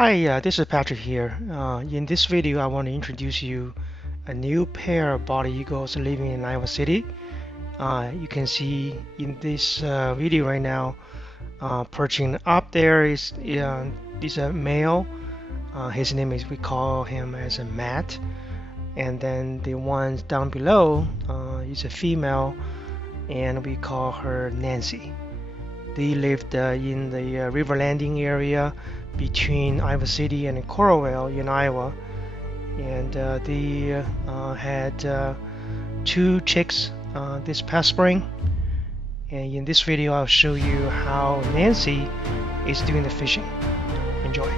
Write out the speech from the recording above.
Hi, this is Patrick here. In this video, I want to introduce you a new pair of bald eagles living in Iowa City. You can see in this video right now, perching up there is a male. His name is, we call him as a Matt, and then the ones down below is a female, and we call her Nancy. They lived in the river landing area between Iowa City and Coralville in Iowa, and they had two chicks this past spring. And in this video, I'll show you how Nancy is doing the fishing. Enjoy.